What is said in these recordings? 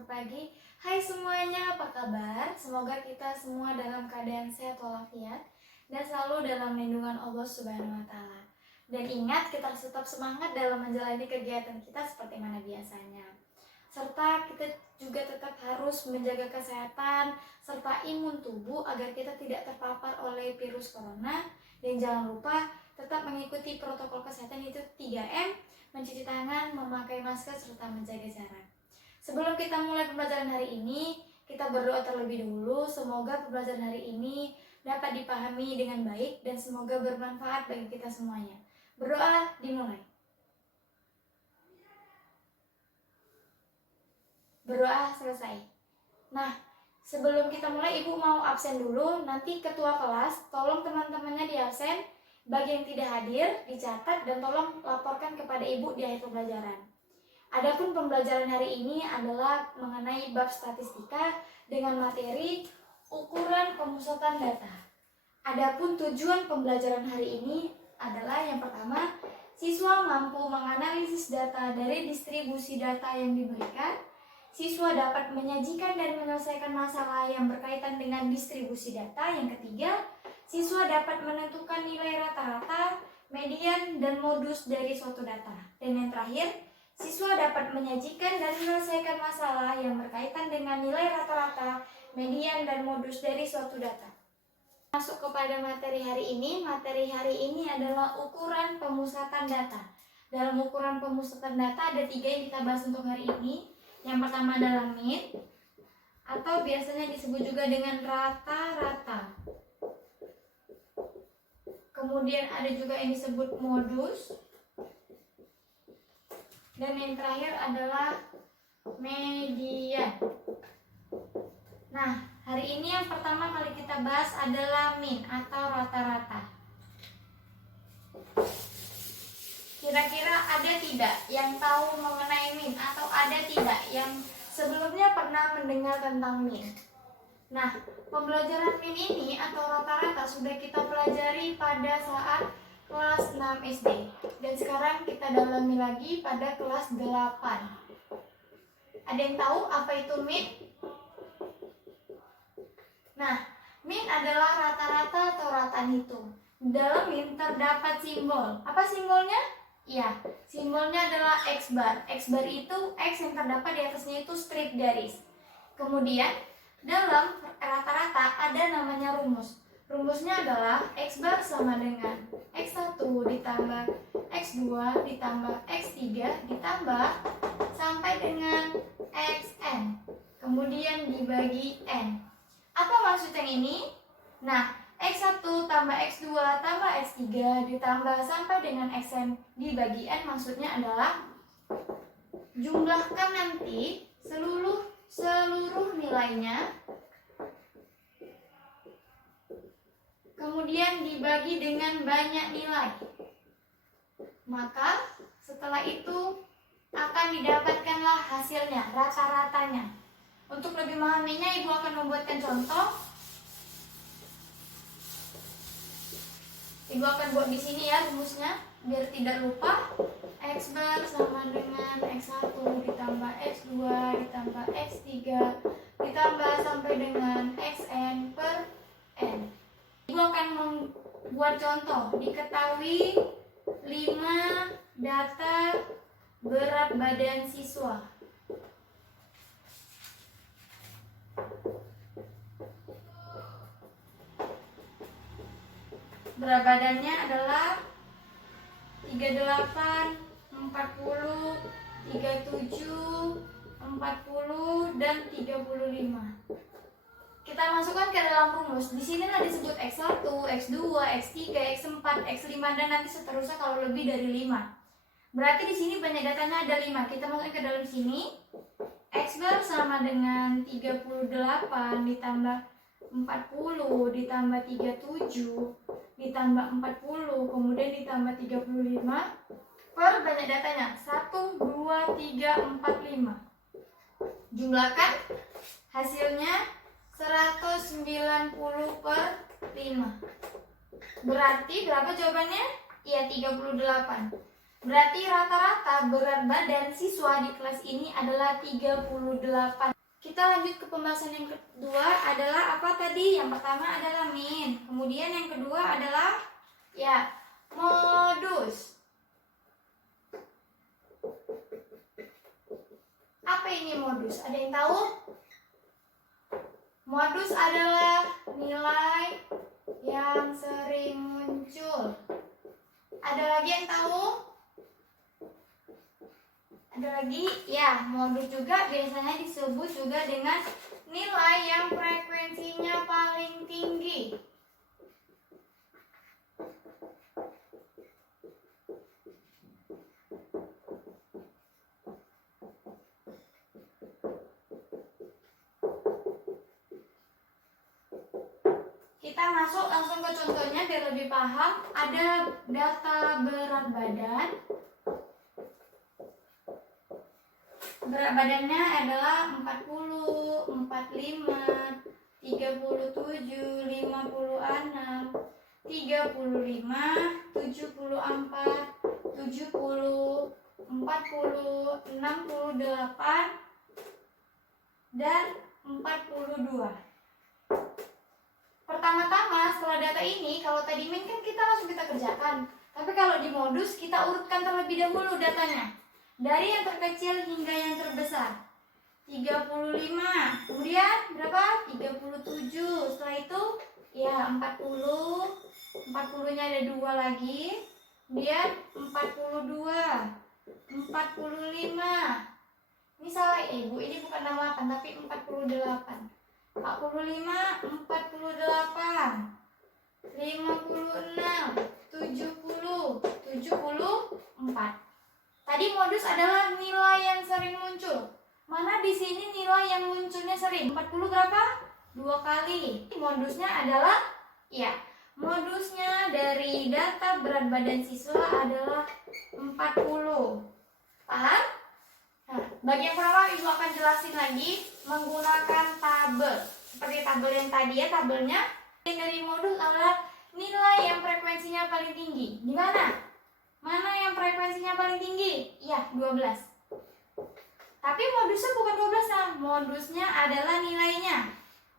selamat pagi. Hai semuanya, apa kabar? Semoga kita semua dalam keadaan sehat walafiat dan selalu dalam lindungan Allah Subhanahu wa Ta'ala. Dan ingat, kita harus tetap semangat dalam menjalani kegiatan kita seperti mana biasanya. Serta kita juga tetap harus menjaga kesehatan serta imun tubuh agar kita tidak terpapar oleh virus corona. Dan jangan lupa tetap mengikuti protokol kesehatan, itu 3M, mencuci tangan, memakai masker, serta menjaga jarak. Sebelum kita mulai pembelajaran hari ini, kita berdoa terlebih dulu. Semoga pembelajaran hari ini dapat dipahami dengan baik dan semoga bermanfaat bagi kita semuanya. Berdoa dimulai. Berdoa selesai. Nah, sebelum kita mulai, Ibu mau absen dulu. Nanti ketua kelas, tolong teman-temannya di absen. Bagi yang tidak hadir, dicatat dan tolong laporkan kepada Ibu di akhir pembelajaran. Adapun pembelajaran hari ini adalah mengenai bab statistika dengan materi ukuran pemusatan data. Adapun tujuan pembelajaran hari ini adalah yang pertama, siswa mampu menganalisis data dari distribusi data yang diberikan. Siswa dapat menyajikan dan menyelesaikan masalah yang berkaitan dengan distribusi data. Yang ketiga, siswa dapat menentukan nilai rata-rata, median, dan modus dari suatu data. Dan yang terakhir, siswa dapat menyajikan dan menyelesaikan masalah yang berkaitan dengan nilai rata-rata, median, dan modus dari suatu data. Masuk kepada materi hari ini. Materi hari ini adalah ukuran pemusatan data. Dalam ukuran pemusatan data ada 3 yang kita bahas untuk hari ini. Yang pertama adalah mean, atau biasanya disebut juga dengan rata-rata. Kemudian ada juga yang disebut modus. Dan yang terakhir adalah median. Nah, hari ini yang pertama kali kita bahas adalah mean atau rata-rata. Kira-kira ada tidak yang tahu mengenai mean, atau ada tidak yang sebelumnya pernah mendengar tentang mean? Nah, pembelajaran mean ini atau rata-rata sudah kita pelajari pada saat kelas 6 SD. Dan sekarang kita dalami lagi pada kelas 8. Ada yang tahu apa itu mean? Nah, mean adalah rata-rata atau rata hitung. Dalam mean terdapat simbol. Apa simbolnya? Ya, simbolnya adalah X bar. X bar itu X yang terdapat di atasnya itu strip garis. Kemudian, dalam rata-rata ada namanya rumus. Rumusnya adalah X bar sama dengan X1 ditambah X2 ditambah X3 ditambah sampai dengan Xn. Kemudian dibagi N. Apa maksud yang ini? Nah, X1 tambah X2 tambah X3 ditambah sampai dengan Xn dibagi N maksudnya adalah jumlahkan nanti seluruh nilainya, kemudian dibagi dengan banyak nilai. Maka setelah itu akan didapatkanlah hasilnya, rata-ratanya. Untuk lebih memahaminya, Ibu akan membuatkan contoh. Ibu akan buat di sini ya rumusnya biar tidak lupa. X bar sama dengan X1 ditambah X2 ditambah X3 ditambah sampai dengan Xn per N. Ibu akan membuat contoh. Diketahui 5 data berat badan siswa. Berat badannya adalah 38, 40, 37, 40, dan 35. Kita masukkan ke dalam rumus. Di sini disebut X1, X2, X3, X4, X5, dan nanti seterusnya kalau lebih dari 5. Berarti di sini banyak datanya ada 5. Kita masukkan ke dalam sini. X bar sama dengan 38 ditambah 40 ditambah 37 ditambah 40 kemudian ditambah 35 per banyak datanya 1, 2, 3, 4, 5. Jumlahkan hasilnya 190 per 5. Berarti berapa jawabannya? Iya, 38. Berarti rata-rata berat badan siswa di kelas ini adalah 38. Kita lanjut ke pembahasan yang kedua adalah apa tadi? Yang pertama adalah min. Kemudian yang kedua adalah ya modus. Apa ini modus? Ada yang tahu? Modus adalah nilai yang sering muncul. Ada lagi yang tahu? Ada lagi? Ya, modus juga biasanya disebut juga dengan nilai yang frekuensinya paling tinggi. Kita masuk langsung ke contohnya biar lebih paham. Ada data berat badan. Berat badannya adalah 40, 45, 37, 56, 35, 74, 70, 40, 68, dan 42. Pertama-tama setelah data ini, kalau tadi min kan kita langsung kita kerjakan. Tapi kalau di modus kita urutkan terlebih dahulu datanya. Dari yang terkecil hingga yang terbesar. 35. Kemudian berapa? 37. Setelah itu ya 40. 40-nya ada 2 lagi. Kemudian 42. 45. Ini salah Ibu, ini bukan 68 tapi 48. 45, 48, 56, 70, 74. Tadi modus adalah nilai yang sering muncul. Mana di sini nilai yang munculnya sering? 40 berapa? 2 kali. Modusnya adalah ya, modusnya dari data berat badan siswa adalah 40. Paham? Nah, bagian pertama Ibu akan jelasin lagi menggunakan tabel. Seperti tabel yang tadi ya, tabelnya yang dari modus adalah nilai yang frekuensinya paling tinggi. Di mana? Mana yang frekuensinya paling tinggi? Iya, 12. Tapi modusnya bukan 12 nah, modusnya adalah nilainya.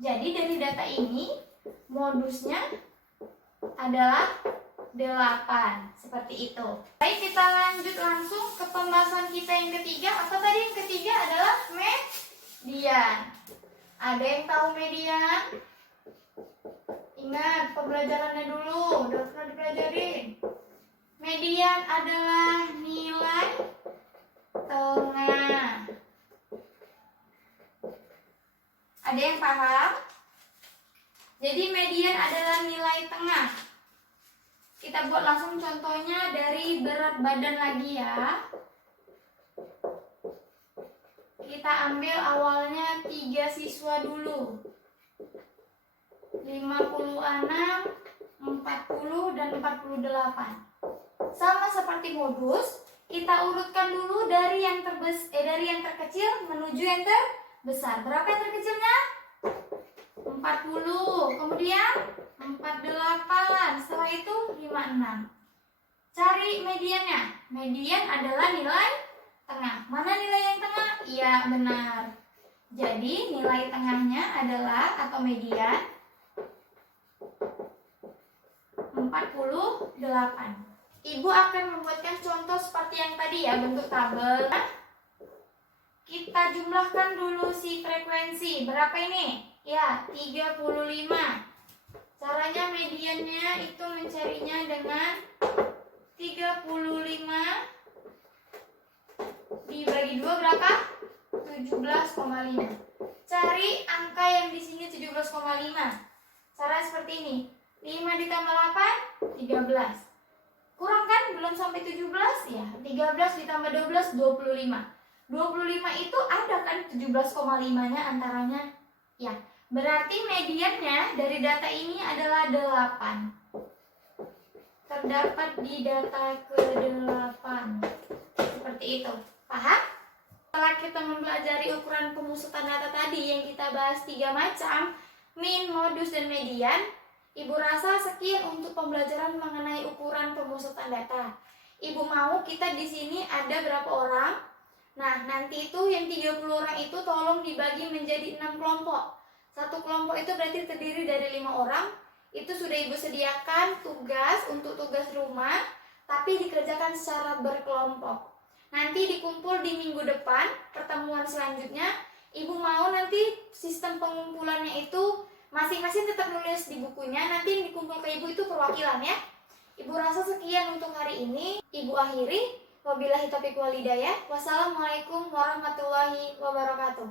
Jadi dari data ini modusnya adalah 8. Seperti itu. Baik, kita lanjut langsung ke pembahasan kita yang ketiga. Apa tadi yang ketiga adalah median. Ada yang tahu median? Ingat pembelajarannya dulu, udah pernah dipelajarin. Median adalah nilai tengah. Ada yang paham? Jadi median adalah nilai tengah. Kita buat langsung contohnya dari berat badan lagi ya. Kita ambil awalnya 3 siswa dulu. 56, 40, dan 48. Sama seperti modus, kita urutkan dulu dari yang terkecil menuju yang terbesar. Berapa yang terkecilnya? 40. Kemudian 48. Setelah itu 56. Cari mediannya. Median adalah nilai tengah. Mana nilai yang tengah? Iya, benar. Jadi nilai tengahnya adalah atau median 48. Ibu akan membuatkan contoh seperti yang tadi ya, bentuk tabel. Kita jumlahkan dulu si frekuensi. Berapa ini? Ya, 35. Caranya mediannya itu mencarinya dengan 35 dibagi 2 berapa? 17,5. Cari angka yang di sini 17,5. Cara seperti ini. 5 ditambah 8, 13. Kurang kan? Belum sampai 17 ya. 13 ditambah 12, 25. 25 itu ada kan 17,5-nya antaranya? Ya. Berarti mediannya dari data ini adalah 8. Terdapat di data ke-8. Seperti itu. Paham? Setelah kita mempelajari ukuran pengusutan data tadi yang kita bahas 3 macam, min, modus, dan median, Ibu rasa sekian untuk pembelajaran mengenai ukuran pengusutan data. Ibu mau kita di sini ada berapa orang? Nah, nanti itu yang 30 orang itu tolong dibagi menjadi 6 kelompok. Satu kelompok itu berarti terdiri dari 5 orang. Itu sudah Ibu sediakan tugas untuk tugas rumah, tapi dikerjakan secara berkelompok. Nanti dikumpul di minggu depan, pertemuan selanjutnya. Ibu mau nanti sistem pengumpulannya itu masing-masing tetap nulis di bukunya, nanti yang dikumpul ke Ibu itu perwakilan ya. Ibu rasa sekian untuk hari ini. Ibu akhiri. Wabillahi taufiq wal hidayah. Wassalamualaikum warahmatullahi wabarakatuh.